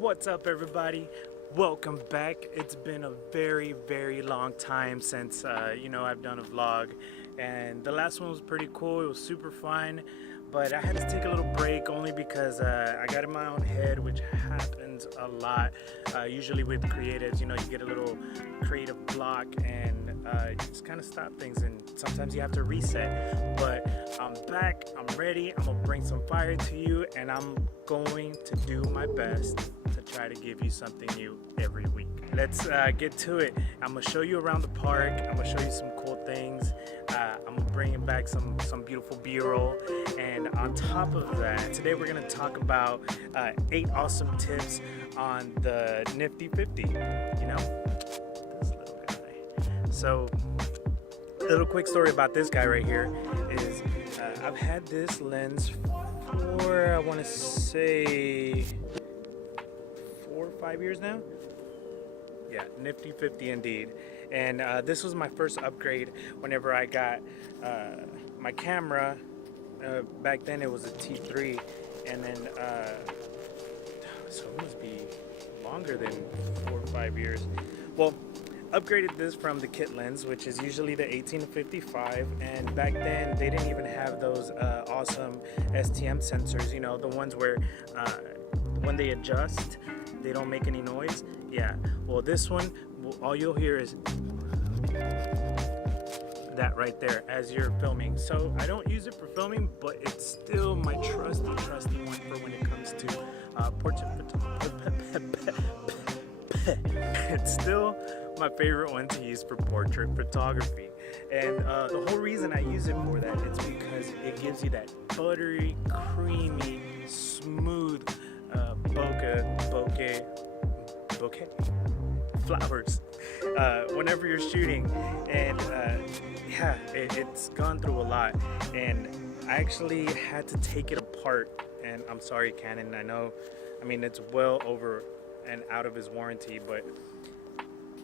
What's up, everybody? Welcome back. It's been a very long time since I've done a vlog, and the last one was pretty cool. It was super fun, but I had to take a little break only because I got in my own head, which happens a lot. Usually with creatives, you get a little creative block and you just kind of stop things, and sometimes you have to reset. But I'm back, I'm ready, I'm gonna bring some fire to you, and I'm going to do my best to try to give you something new every week. Let's get to it. I'm gonna show you around the park. I'm gonna show you some cool things. I'm gonna bring back some beautiful B-roll, and on top of that, today we're gonna talk about 8 awesome tips on the NIFTY 50. This little guy. So, a little quick story about this guy right here is I've had this lens for, I want to say 4 or 5 years now. Yeah, NIFTY 50 indeed. And this was my first upgrade whenever I got my camera. Back then it was a T3, and then so it must be longer than 4 or 5 years. Well, upgraded this from the kit lens, which is usually the 18 to 55, and back then they didn't even have those awesome STM sensors, the ones where when they adjust they don't make any noise. Yeah, well, this one, all you'll hear is that right there as you're filming. So I don't use it for filming, but it's still my trusty one for when it comes to portrait photography. It's still my favorite one to use for portrait photography, and the whole reason I use it for that is because it gives you that buttery, creamy, smooth bokeh flowers whenever you're shooting. And yeah, it's gone through a lot, and I actually had to take it apart. And I'm sorry, Canon, I mean it's well over and out of his warranty, but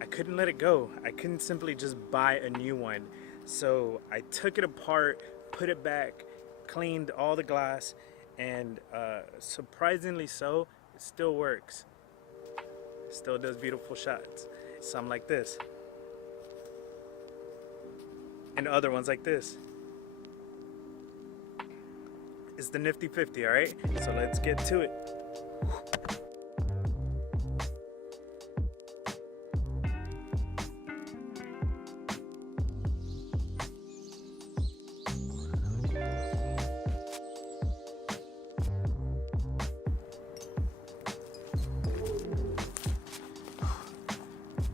I couldn't let it go. I couldn't simply just buy a new one. So I took it apart, put it back, cleaned all the glass, and surprisingly so, it still works. It still does beautiful shots. Some like this, and other ones like this. It's the NIFTY 50, all right? So let's get to it.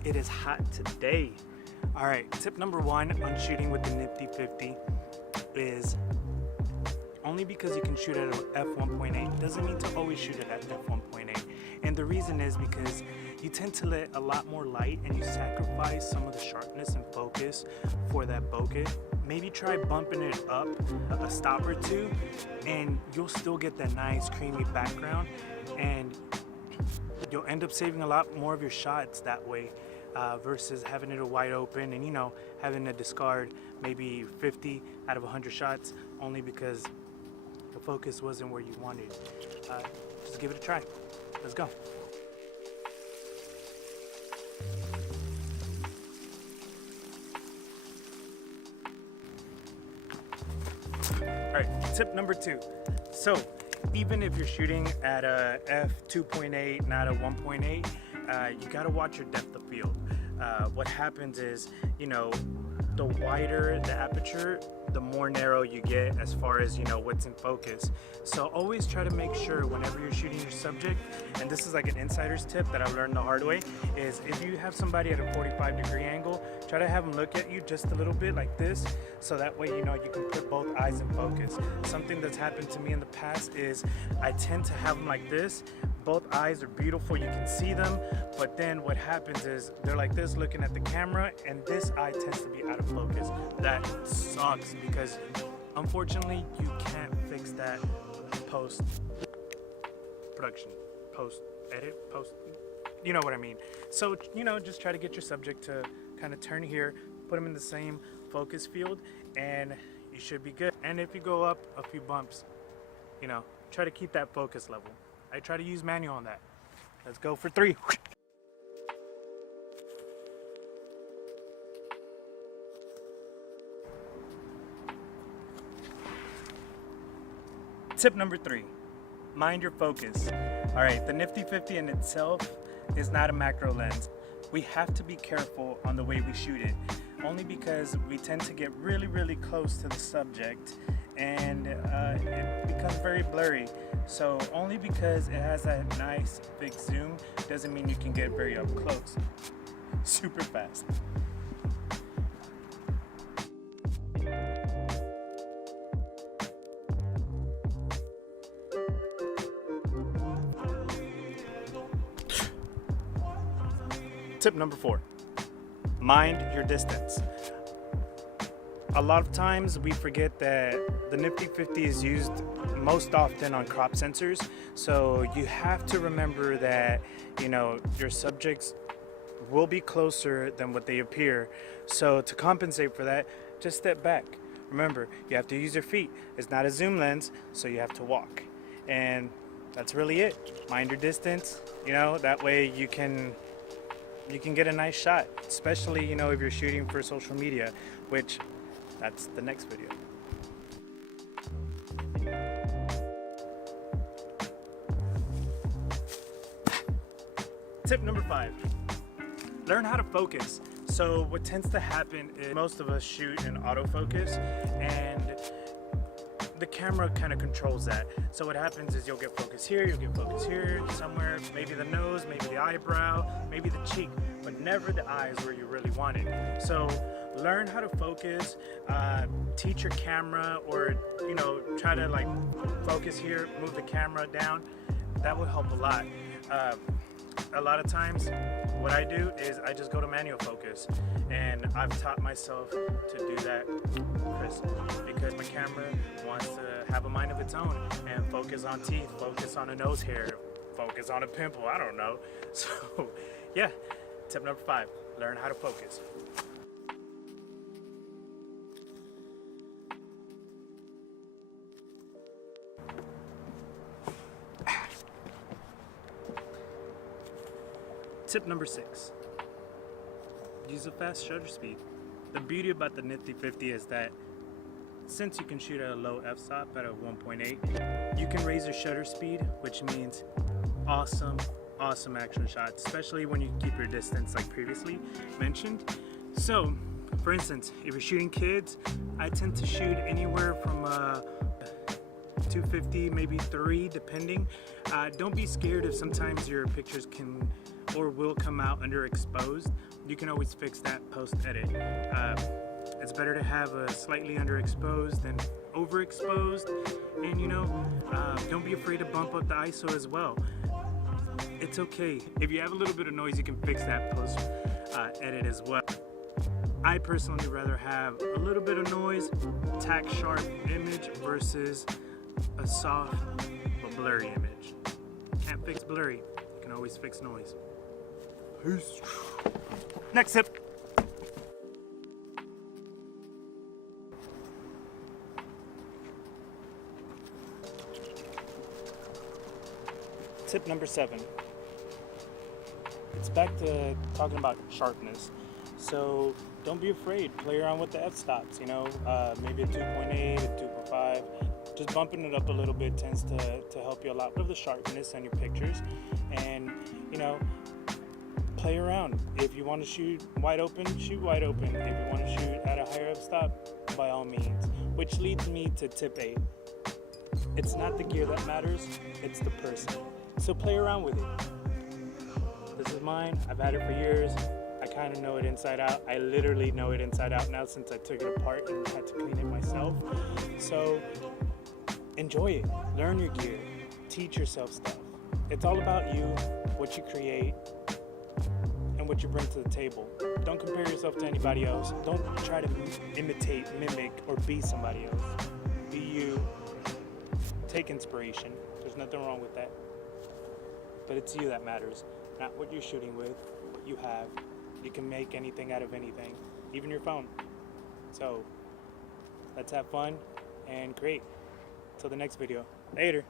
It is hot today. All right, tip number 1 on shooting with the NIFTY 50 is only because you can shoot at f1.8 doesn't mean to always shoot it at f1.8. And the reason is because you tend to let a lot more light and you sacrifice some of the sharpness and focus for that bokeh. Maybe try bumping it up a stop or two, and you'll still get that nice creamy background, and you'll end up saving a lot more of your shots that way. Versus having it wide open and having to discard maybe 50 out of 100 shots only because the focus wasn't where you wanted. Just give it a try. Let's go. Alright, tip number 2. So even if you're shooting at a f2.8, not a 1.8, you gotta watch your depth of field. What happens is, the wider the aperture, the more narrow you get as far as what's in focus. So always try to make sure whenever you're shooting your subject, and this is like an insider's tip that I learned the hard way, is if you have somebody at a 45-degree angle, try to have them look at you just a little bit like this, so that way you can put both eyes in focus. Something that's happened to me in the past is I tend to have them like this. Both eyes are beautiful, you can see them, but then what happens is they're like this looking at the camera, and this eye tends to be out of focus. That sucks because unfortunately you can't fix that post production, post edit, you know what I mean. So just try to get your subject to kind of turn here, put them in the same focus field, and you should be good. And if you go up a few bumps, try to keep that focus level. I try to use manual on that. Let's go for 3. Tip number 3, mind your focus. All right, the Nifty 50 in itself is not a macro lens. We have to be careful on the way we shoot it, only because we tend to get really, really close to the subject and it becomes very blurry. So only because it has that nice big zoom doesn't mean you can get very up close, super fast. Tip number 4, mind your distance. A lot of times we forget that the Nifty 50 is used most often on crop sensors, so you have to remember that, you know, your subjects will be closer than what they appear. So to compensate for that, just step back. Remember, you have to use your feet. It's not a zoom lens, so you have to walk. And that's really it. Mind your distance, you know, that way you can get a nice shot, especially, you know, if you're shooting for social media, which that's the next video. Tip number 5, learn how to focus. So what tends to happen is most of us shoot in autofocus and the camera kind of controls that. So what happens is you'll get focus here, you'll get focus here, somewhere, maybe the nose, maybe the eyebrow, maybe the cheek, but never the eyes where you really want it. So learn how to focus, teach your camera, or, you know, try to like focus here, move the camera down. That will help a lot. A lot of times what I do is I just go to manual focus, and I've taught myself to do that, Chris, because my camera wants to have a mind of its own and focus on teeth, focus on a nose hair, focus on a pimple, I don't know. So yeah, tip number 5, learn how to focus. Tip number 6, use a fast shutter speed. The beauty about the Nifty 50 is that since you can shoot at a low f-stop at a 1.8, you can raise your shutter speed, which means awesome action shots, especially when you keep your distance like previously mentioned. So for instance, if you're shooting kids, I tend to shoot anywhere from 250, maybe 3, depending. Don't be scared if sometimes your pictures can or will come out underexposed. You can always fix that post-edit. It's better to have a slightly underexposed than overexposed, and, you know, don't be afraid to bump up the ISO as well. It's okay. If you have a little bit of noise, you can fix that post-edit as well. I personally rather have a little bit of noise, tack sharp image versus a soft but blurry image. Can't fix blurry, you can always fix noise. Peace. Next tip. Tip number 7. It's back to talking about sharpness. So don't be afraid. Play around with the f-stops, you know, maybe a 2.8, a 2.5. Just bumping it up a little bit tends to help you a lot with the sharpness on your pictures. And, you know, play around. If you want to shoot wide open, shoot wide open. If you want to shoot at a higher f-stop, by all means. Which leads me to tip 8. It's not the gear that matters, it's the person. So play around with it. This is mine. I've had it for years. I kind of know it inside out. I literally know it inside out now since I took it apart and had to clean it myself. So enjoy it. Learn your gear. Teach yourself stuff. It's all about you, what you create, and what you bring to the table. Don't compare yourself to anybody else. Don't try to imitate, mimic, or be somebody else. Be you. Take inspiration. There's nothing wrong with that. But it's you that matters, not what you're shooting with, what you have. You can make anything out of anything, even your phone. So let's have fun and create. Till the next video. Later.